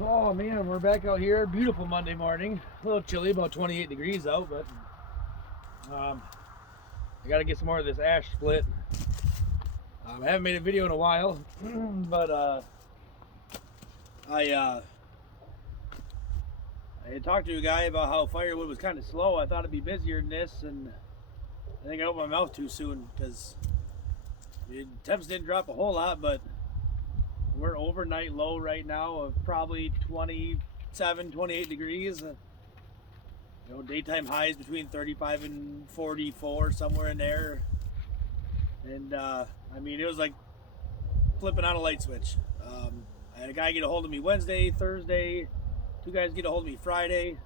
Oh man, we're back out here. Beautiful Monday morning. A little chilly, about 28 degrees out, but I gotta get some more of this ash split. I haven't made a video in a while, but I had talked to a guy about how firewood was kind of slow. I thought it'd be busier than this, and I think I opened my mouth too soon because temps didn't drop a whole lot, but we're overnight low right now of probably 27, 28 degrees. Daytime highs between 35 and 44, somewhere in there. And I mean, it was like flipping on a light switch. I had a guy get a hold of me Wednesday, Thursday. Two guys get a hold of me Friday.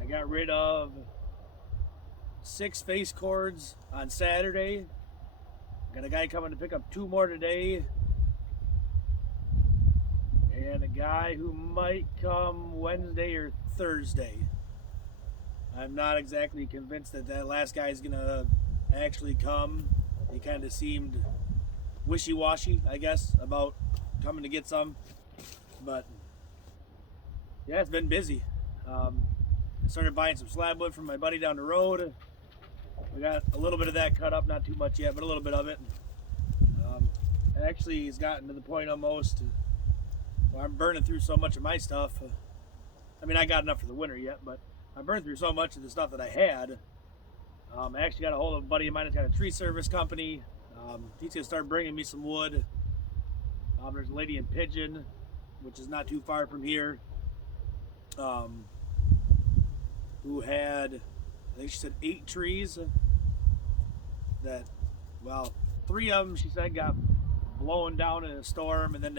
I got rid of 6 face cords on Saturday. Got a guy coming to pick up 2 more today. And a guy who might come Wednesday or Thursday. I'm not exactly convinced that last guy is going to actually come. He kind of seemed wishy-washy, I guess, about coming to get some. But, yeah, it's been busy. I started buying some slab wood from my buddy down the road. We got a little bit of that cut up, not too much yet, but a little bit of it. Actually, it's gotten to the point almost where I'm burning through so much of my stuff. I mean, I got enough for the winter yet, but I burned through so much of the stuff that I had. I actually got a hold of a buddy of mine that's got a tree service company. He's going to start bringing me some wood. There's a lady in Pigeon, which is not too far from here, who had, I think she said 8 trees that, well, 3 of them she said got blown down in a storm, and then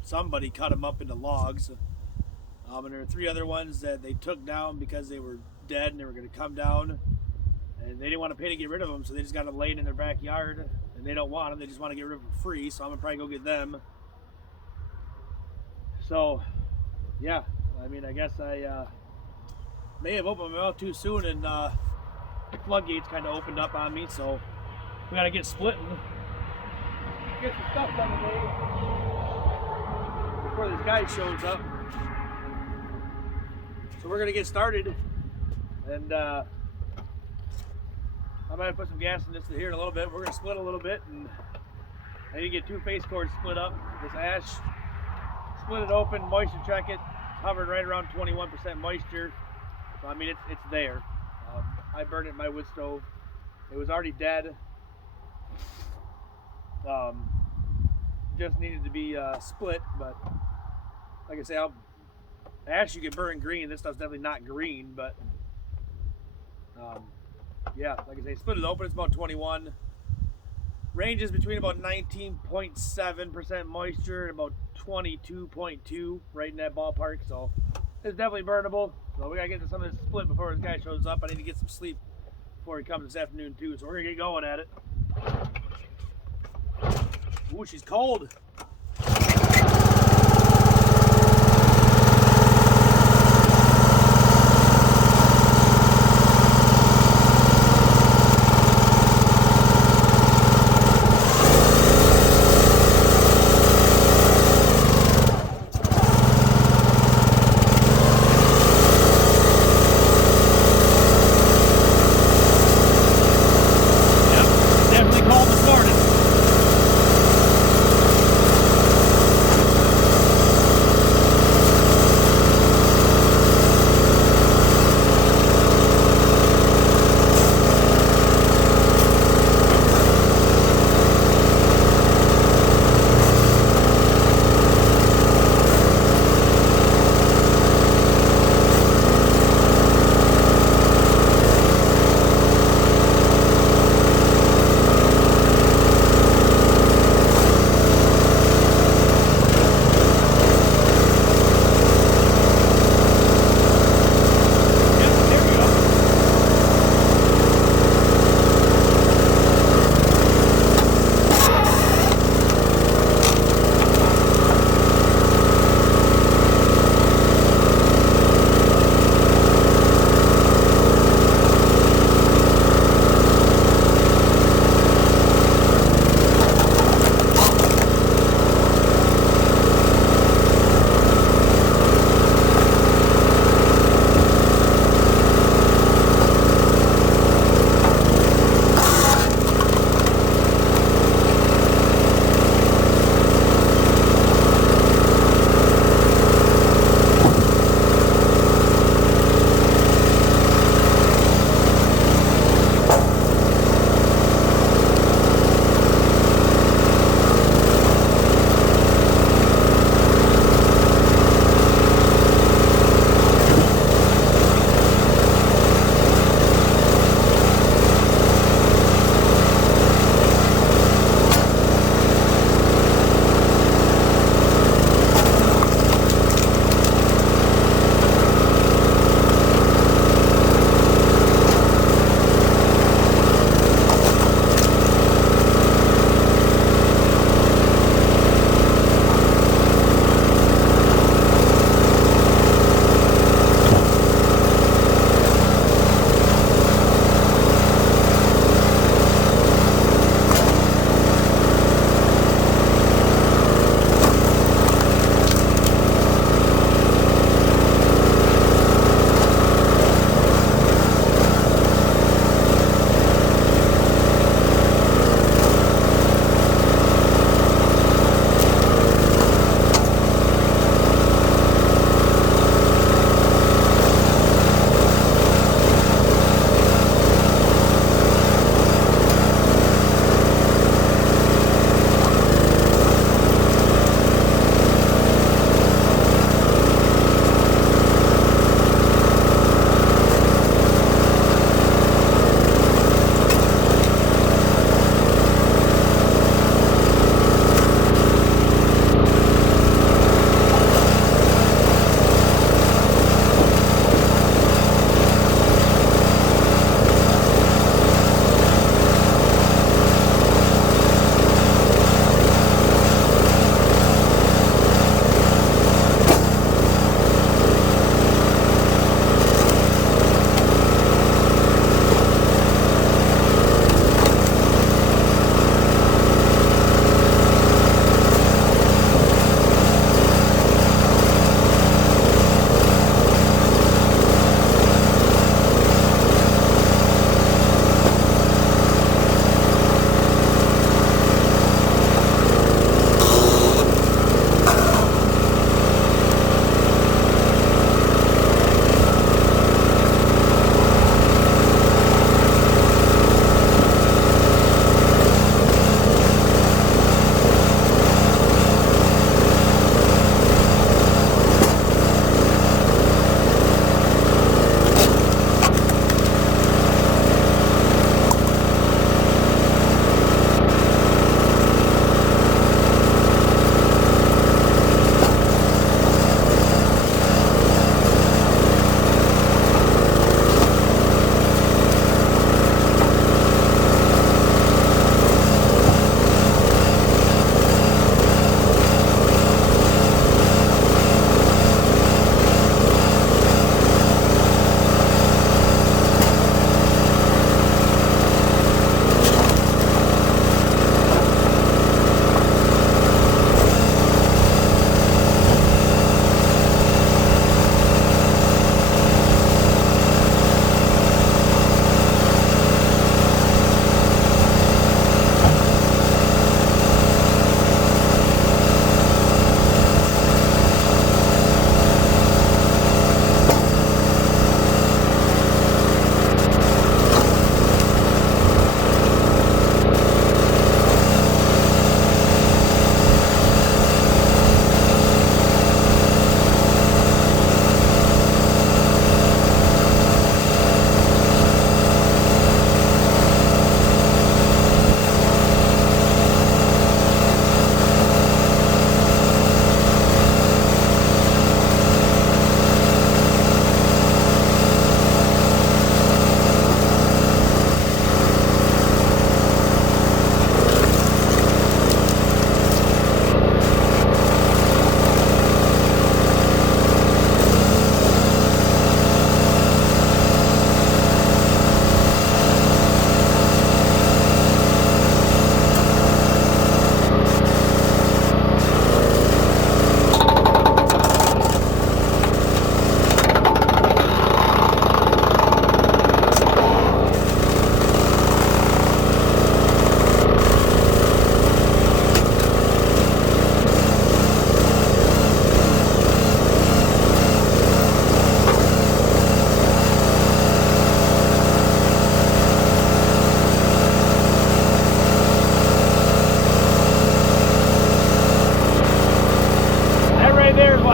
somebody cut them up into logs. And there are 3 other ones that they took down because they were dead and they were going to come down, and they didn't want to pay to get rid of them, so they just got them laying in their backyard, and they don't want them. They just want to get rid of them for free, so I'm gonna probably go get them. So, yeah, I mean, I guess I may have opened my mouth too soon, and the floodgates kind of opened up on me, so we gotta get splitting, get some stuff done today before this guy shows up. So we're gonna get started, and I might put some gas in this here in a little bit. We're gonna split a little bit, and I need to get 2 face cords split up. This ash, split it open, moisture check it, hovered right around 21% moisture. So I mean, it's there. I burned it in my wood stove. It was already dead. Just needed to be split, but like I say, ash you can burn green. This stuff's definitely not green, but yeah, like I say, split it open. It's about 21. Ranges between about 19.7% moisture and about 22.2, right in that ballpark. So it's definitely burnable. So we gotta get to some of this split before this guy shows up. I need to get some sleep before he comes this afternoon too. So we're gonna get going at it. Ooh, she's cold.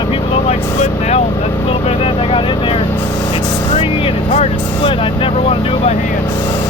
of people don't like splitting now. That little bit of that I got in there, it's stringy and it's hard to split. I'd never want to do it by hand.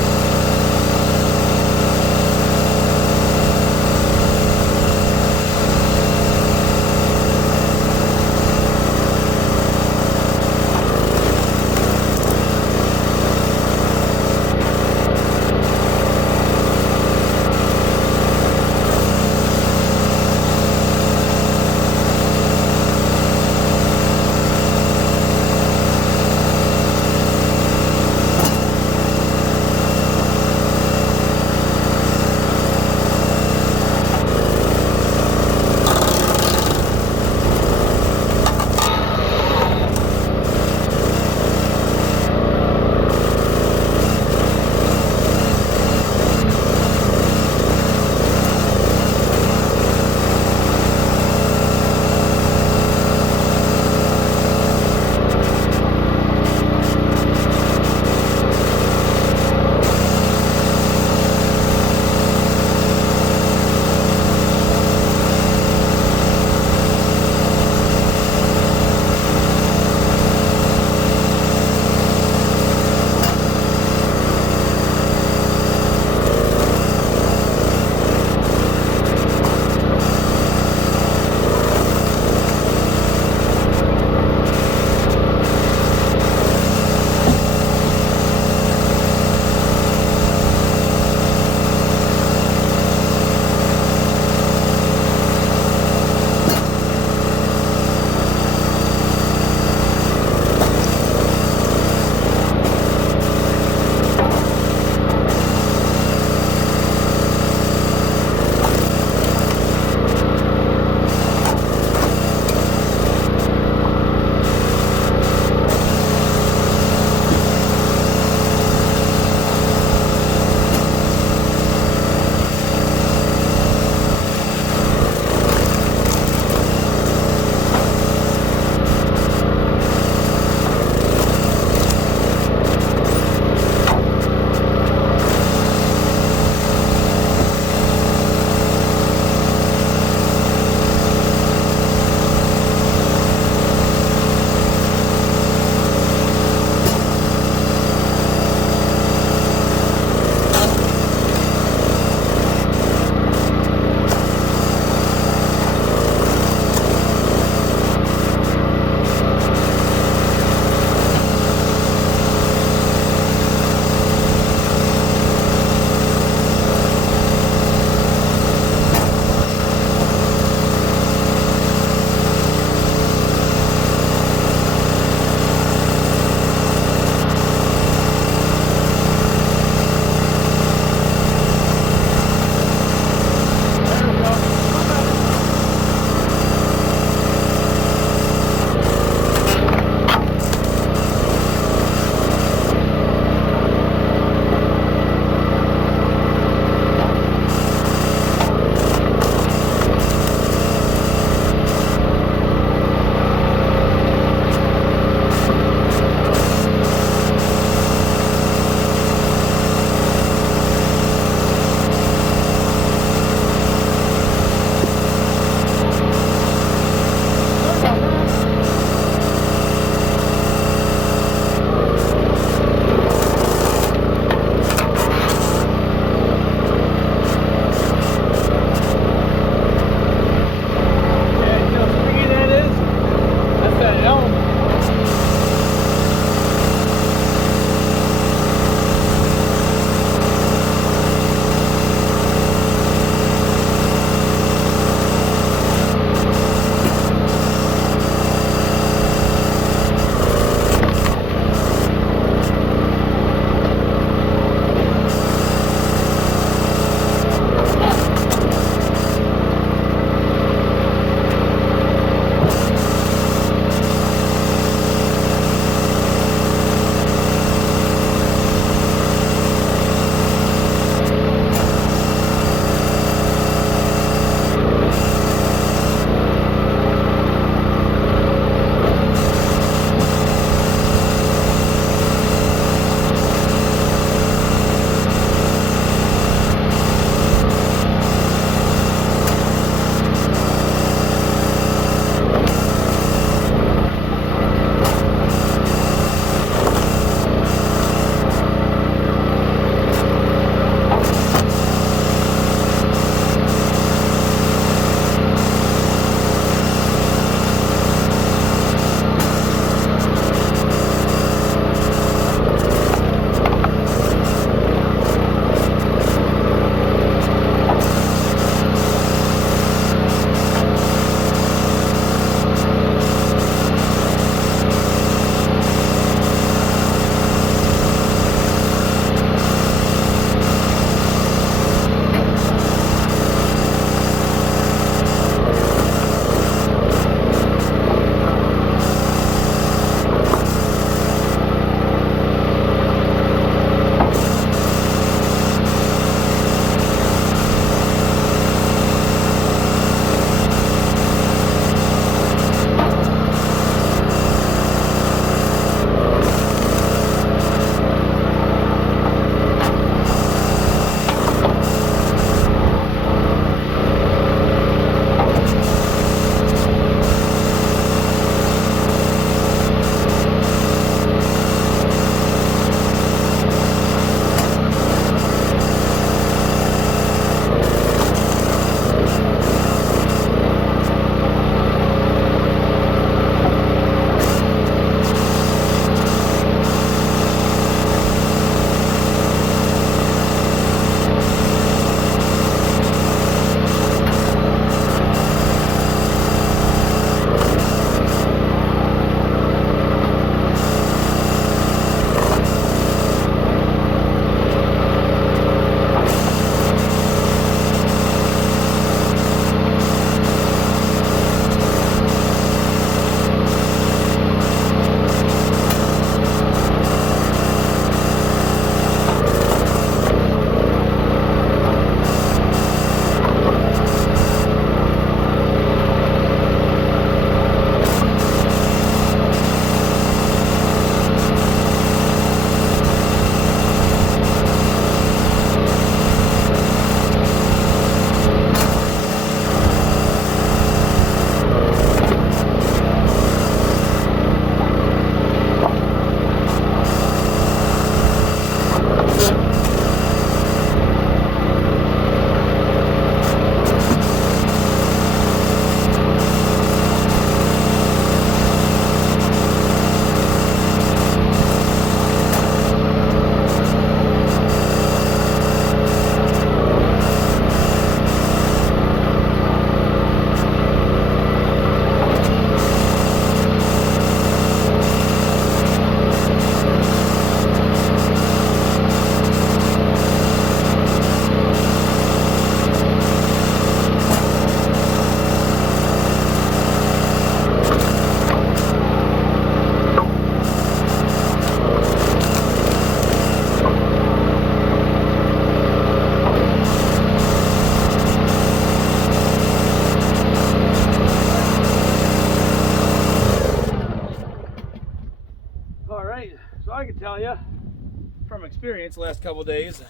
experience the last couple days.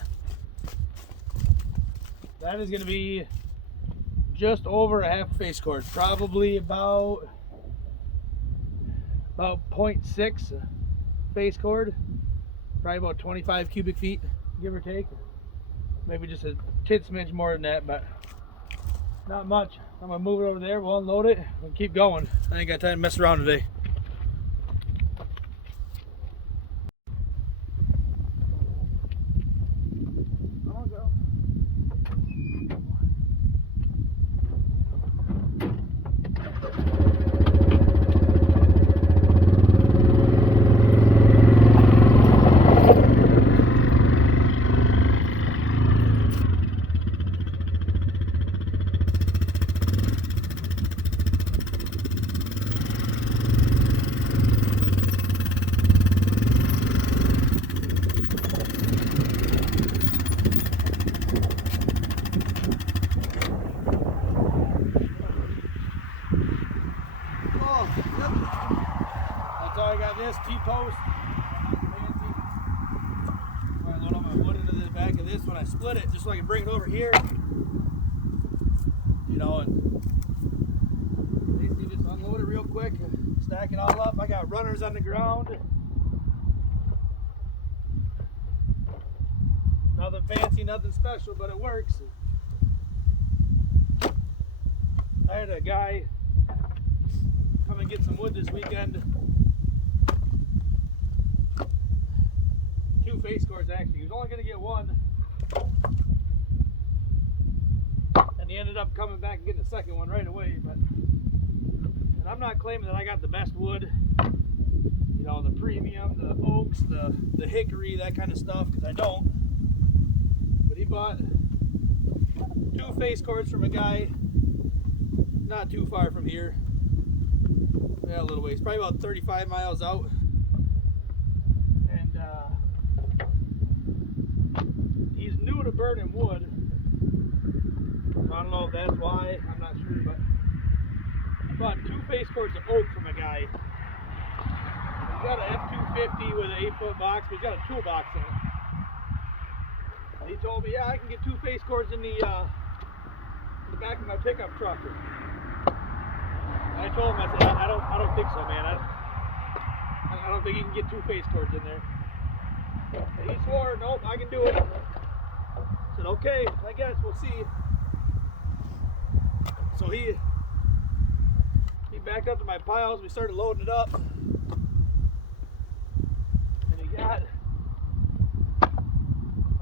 That is going to be just over a half face cord, probably about 0.6 face cord, probably about 25 cubic feet, give or take. Maybe just a tit smidge more than that, but not much. I'm gonna move it over there, we'll unload it, and keep going. I ain't got time to mess around today. That's all I got. This T-post, fancy. I load all my wood into the back of this when I split it, just so I can bring it over here. You know, and basically just unload it real quick, stack it all up. I got runners on the ground. Nothing fancy, nothing special, but it works. I had a guy come and get some wood this weekend. 2 face cords actually. He was only going to get one. And he ended up coming back and getting a second one right away. But and I'm not claiming that I got the best wood. You know, the premium, the oaks, the hickory, that kind of stuff, because I don't. But he bought 2 face cords from a guy not too far from here. Yeah, a little ways, probably about 35 miles out. And he's new to burning wood. So I don't know if that's why, I'm not sure, but I bought 2 face cords of oak from a guy. He's got an F250 with an 8-foot box, but he's got a toolbox in it. And he told me, yeah, I can get 2 face cords in the back of my pickup truck. I told him, I said, I don't think so, man. I don't think you can get 2 face cords in there. And he swore, nope, I can do it. I said, okay, I guess we'll see. So he backed up to my piles. We started loading it up, and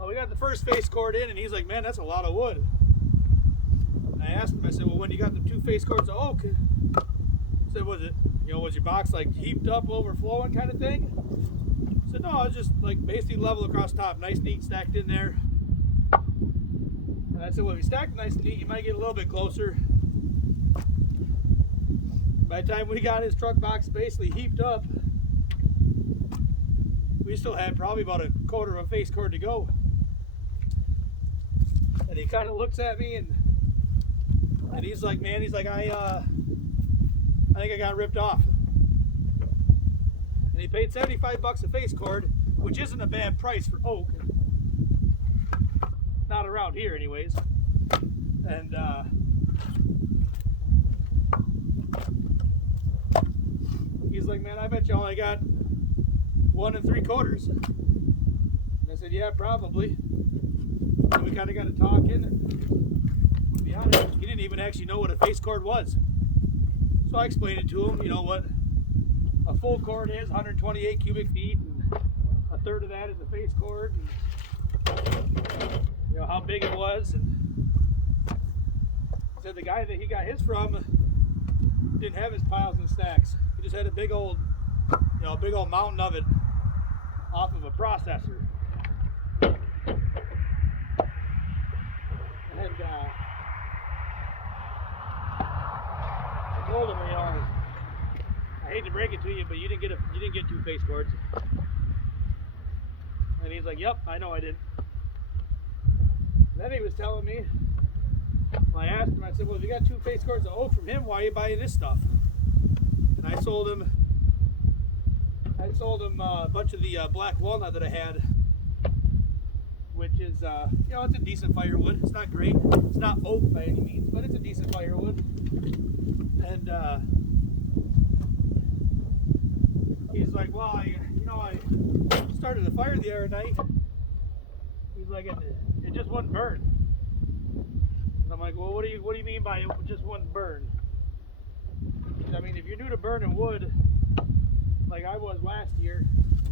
we got the first face cord in, and he's like, man, that's a lot of wood. And I asked him, I said, well, when you got the 2 face cords of oak, I said, was your box like heaped up, overflowing kind of thing? I said, no, it's just like basically level across top, nice, neat, stacked in there. And I said, well, if you stack it nice and neat, you might get a little bit closer. By the time we got his truck box basically heaped up, we still had probably about a quarter of a face cord to go. And he kind of looks at me and he's like, man, he's like, I think I got ripped off. And he paid 75 bucks a face cord, which isn't a bad price for oak. Not around here anyways. And he's like, man, I bet you only got 1 3/4. And I said, yeah, probably. And we kind of got to talking. To be honest, he didn't even actually know what a face cord was. So I explained it to him, you know, what a full cord is, 128 cubic feet, and a third of that is a face cord, and you know how big it was. And said the guy that he got his from didn't have his piles and stacks. He just had a big old, you know, big old mountain of it off of a processor. And I told him, you know, I hate to break it to you, but you didn't get 2 face cords. And he's like, yep, I know I did. Then he was telling me, well, I asked him, I said, well, if you got 2 face cords of oak from him, why are you buying this stuff? And I sold him a bunch of the black walnut that I had. which is, you know, it's a decent firewood. It's not great. It's not oak by any means, but it's a decent firewood. And he's like, well, I started a fire the other night. He's like, it just wouldn't burn. And I'm like, well, what do you mean by it just wouldn't burn? I mean, if you're new to burning wood, like I was last year,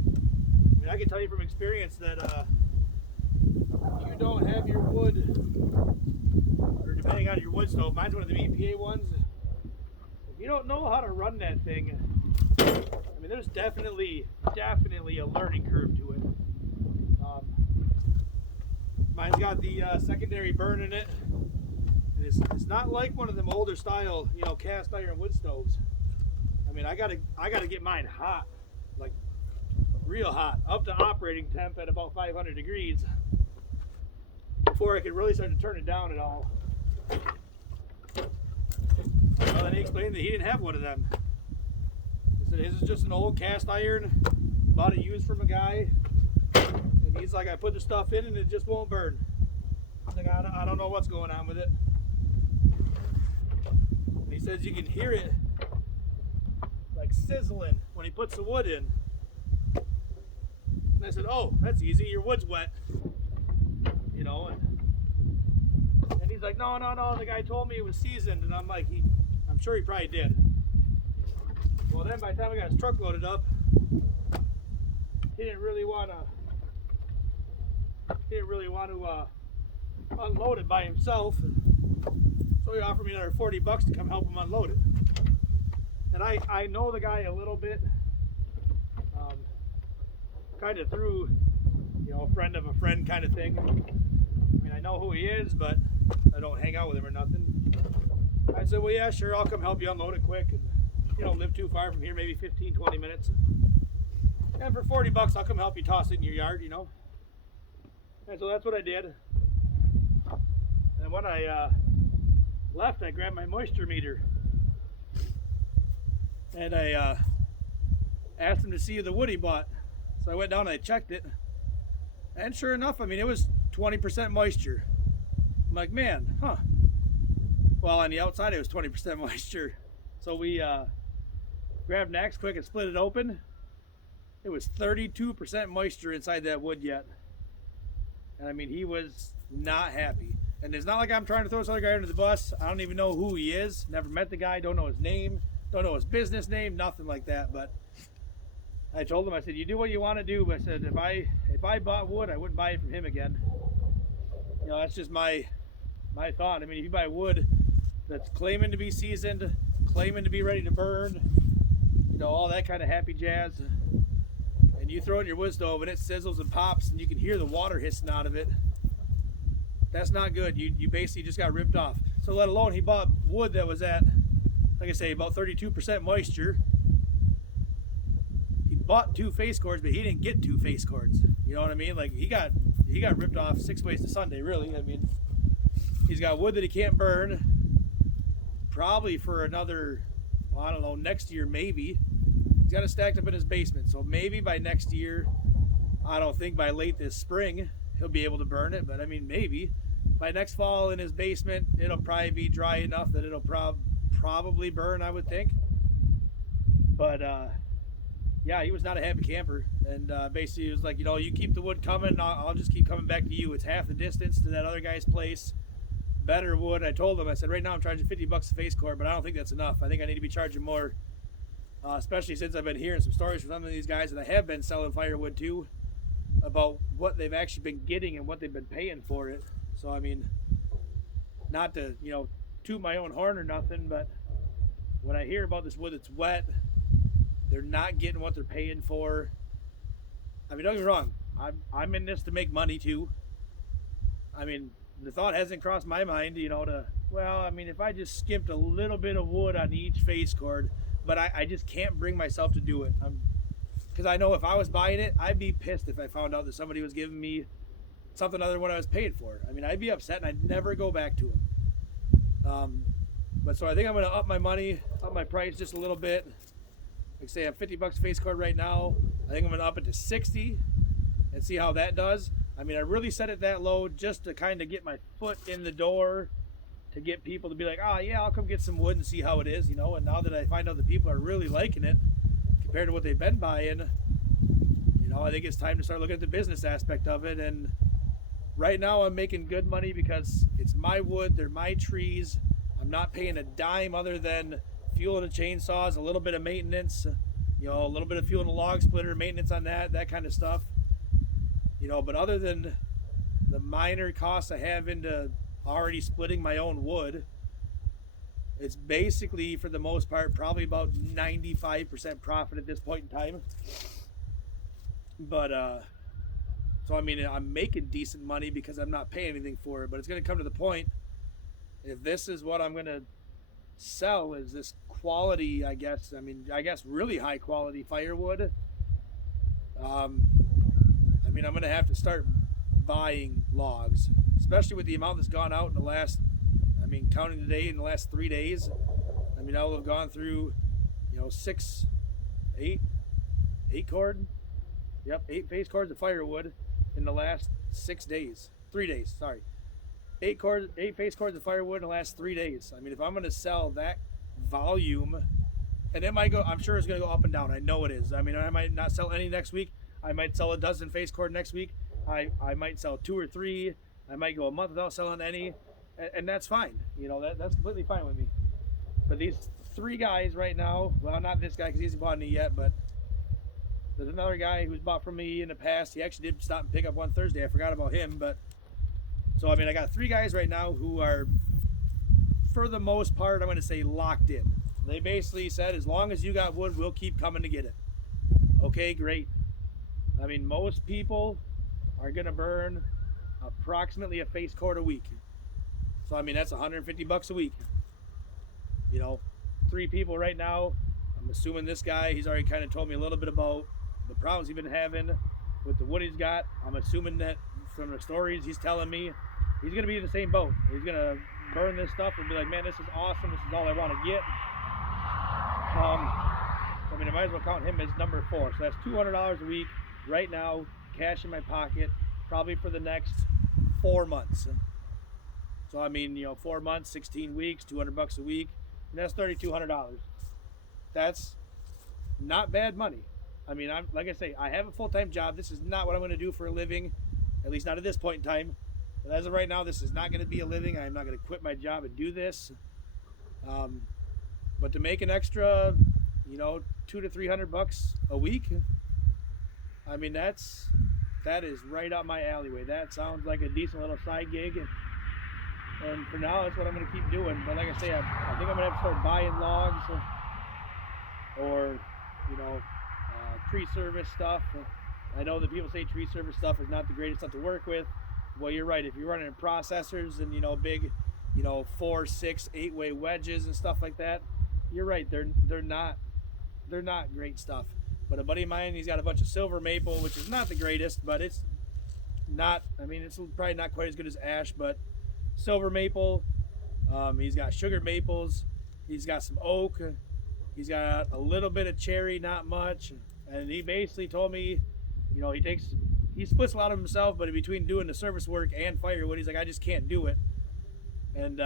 I mean, I can tell you from experience that if you don't have your wood, or depending on your wood stove, mine's one of the EPA ones. If you don't know how to run that thing, I mean, there's definitely a learning curve to it. Mine's got the secondary burn in it. And it's not like one of them older style, you know, cast iron wood stoves. I mean, I gotta get mine hot, like real hot, up to operating temp at about 500 degrees before I could really start to turn it down at all. Well, then he explained that he didn't have one of them. He said his is just an old cast iron, bought it used from a guy, and he's like, I put the stuff in and it just won't burn. I'm like, I don't know what's going on with it. And he says you can hear it like sizzling when he puts the wood in. And I said, oh, that's easy, your wood's wet. You know, and he's like, no, the guy told me it was seasoned. And I'm like, I'm sure he probably did. Well, then by the time we got his truck loaded up, he didn't really want to unload it by himself. So he offered me another $40 to come help him unload it. And I know the guy a little bit, kind of through, you know, a friend of a friend kind of thing. I mean, I know who he is, but I don't hang out with him or nothing. I said, well, yeah, sure, I'll come help you unload it quick. And you don't live too far from here, maybe 15, 20 minutes. And for $40, I'll come help you toss it in your yard, you know. And so that's what I did. And when I left, I grabbed my moisture meter. And I asked him to see the wood he bought. So I went down and I checked it. And sure enough, I mean, it was 20% moisture. I'm like, man, huh. Well, on the outside, it was 20% moisture. So we grabbed an axe quick and split it open. It was 32% moisture inside that wood yet. And I mean, he was not happy. And it's not like I'm trying to throw this other guy under the bus. I don't even know who he is. Never met the guy. Don't know his name. Don't know his business name. Nothing like that. But I told him, I said, you do what you want to do. But I said, if I bought wood, I wouldn't buy it from him again. You know, that's just my thought. I mean, if you buy wood that's claiming to be seasoned, claiming to be ready to burn, you know, all that kind of happy jazz, and you throw it in your wood stove and it sizzles and pops and you can hear the water hissing out of it, that's not good. You basically just got ripped off. So let alone he bought wood that was at, like I say, about 32% moisture. He bought 2 face cords, but he didn't get 2 face cords. You know what I mean? Like he got ripped off 6 ways to Sunday, really. I mean, he's got wood that he can't burn, probably for another, well, I don't know, next year maybe. He's got it stacked up in his basement, so maybe by next year, I don't think by late this spring he'll be able to burn it, but I mean, maybe by next fall in his basement it'll probably be dry enough that it'll probably burn, I would think. But yeah, he was not a happy camper, and basically he was like, you know, you keep the wood coming, I'll just keep coming back to you. It's half the distance to that other guy's place. Better wood. I told him, I said, right now I'm charging $50 a face cord, but I don't think that's enough. I think I need to be charging more, especially since I've been hearing some stories from some of these guys that I have been selling firewood to about what they've actually been getting and what they've been paying for it. So I mean, not to, you know, toot my own horn or nothing, but when I hear about this wood that's wet, they're not getting what they're paying for. I mean, don't get me wrong, I'm in this to make money too. I mean, the thought hasn't crossed my mind, you know, well, I mean, if I just skipped a little bit of wood on each face cord, but I just can't bring myself to do it. Because I know if I was buying it, I'd be pissed if I found out that somebody was giving me something other than what I was paid for. I mean, I'd be upset and I'd never go back to them. But so I think I'm going to up my money, up my price just a little bit. Like say I'm $50 face cord right now. I think I'm going to up it to 60 and see how that does. I mean, I really set it that low just to kind of get my foot in the door, to get people to be like, oh yeah, I'll come get some wood and see how it is, you know. And now that I find out that people are really liking it compared to what they've been buying, you know, I think it's time to start looking at the business aspect of it. And right now I'm making good money because it's my wood, they're my trees. I'm not paying a dime other than fuel and the chainsaws, a little bit of maintenance, you know, a little bit of fuel and a log splitter, maintenance on that kind of stuff. You know, but other than the minor costs I have into already splitting my own wood, it's basically, for the most part, probably about 95% profit at this point in time. But so I mean, I'm making decent money because I'm not paying anything for it. But it's going to come to the point, if this is what I'm going to sell, is this quality, I guess. I mean, I guess really high quality firewood. Um, I mean, I'm going to have to start buying logs, especially with the amount that's gone out in the last, I mean, counting today, in the last 3 days. I mean, I will have gone through, you know, eight cord, yep, 8 face cords of firewood in the last 6 days, 3 days, sorry. 8 face cords of firewood in the last 3 days. I mean, if I'm going to sell that volume, and it might go, I'm sure it's going to go up and down. I know it is. I mean, I might not sell any next week. I might sell a dozen face cord next week. I might sell 2 or 3. I might go a month without selling any, and that's fine. You know, that's completely fine with me. But these 3 guys right now, well, not this guy because he hasn't bought any yet, but there's another guy who's bought from me in the past. He actually did stop and pick up one Thursday. I forgot about him, but so I mean, I got 3 guys right now who are, for the most part, I'm going to say locked in. They basically said, as long as you got wood, we'll keep coming to get it. Okay, great. I mean, most people are going to burn approximately a face cord a week. So, I mean, that's $150 a week. You know, 3 people right now. I'm assuming this guy, he's already kind of told me a little bit about the problems he's been having with the wood he's got. I'm assuming that from the stories he's telling me, he's going to be in the same boat. He's going to burn this stuff and be like, man, this is awesome. This is all I want to get. I mean, I might as well count him as number 4. So that's $200 a week right now, cash in my pocket, probably for the next 4 months. So I mean, you know, 4 months, 16 weeks, $200 a week, and that's $3,200. That's not bad money. I mean, I'm, like I say, I have a full-time job. This is not what I'm going to do for a living, at least not at this point in time. But as of right now, this is not going to be a living. I'm not going to quit my job and do this. But to make an extra, you know, $200 to $300 a week, I mean, that is right up my alleyway. That sounds like a decent little side gig. And for now, that's what I'm going to keep doing. But like I say, I think I'm going to have to start buying logs or you know, tree service stuff. I know that people say tree service stuff is not the greatest stuff to work with. Well, you're right. If you're running processors and, you know, big, you know, 4, 6, 8-way wedges and stuff like that, you're right. They're not great stuff. But a buddy of mine, he's got a bunch of silver maple, which is not the greatest, but it's not. I mean, it's probably not quite as good as ash, but silver maple. He's got sugar maples. He's got some oak. He's got a little bit of cherry, not much. And he basically told me, you know, he splits a lot of himself, but in between doing the service work and firewood, he's like, I just can't do it. And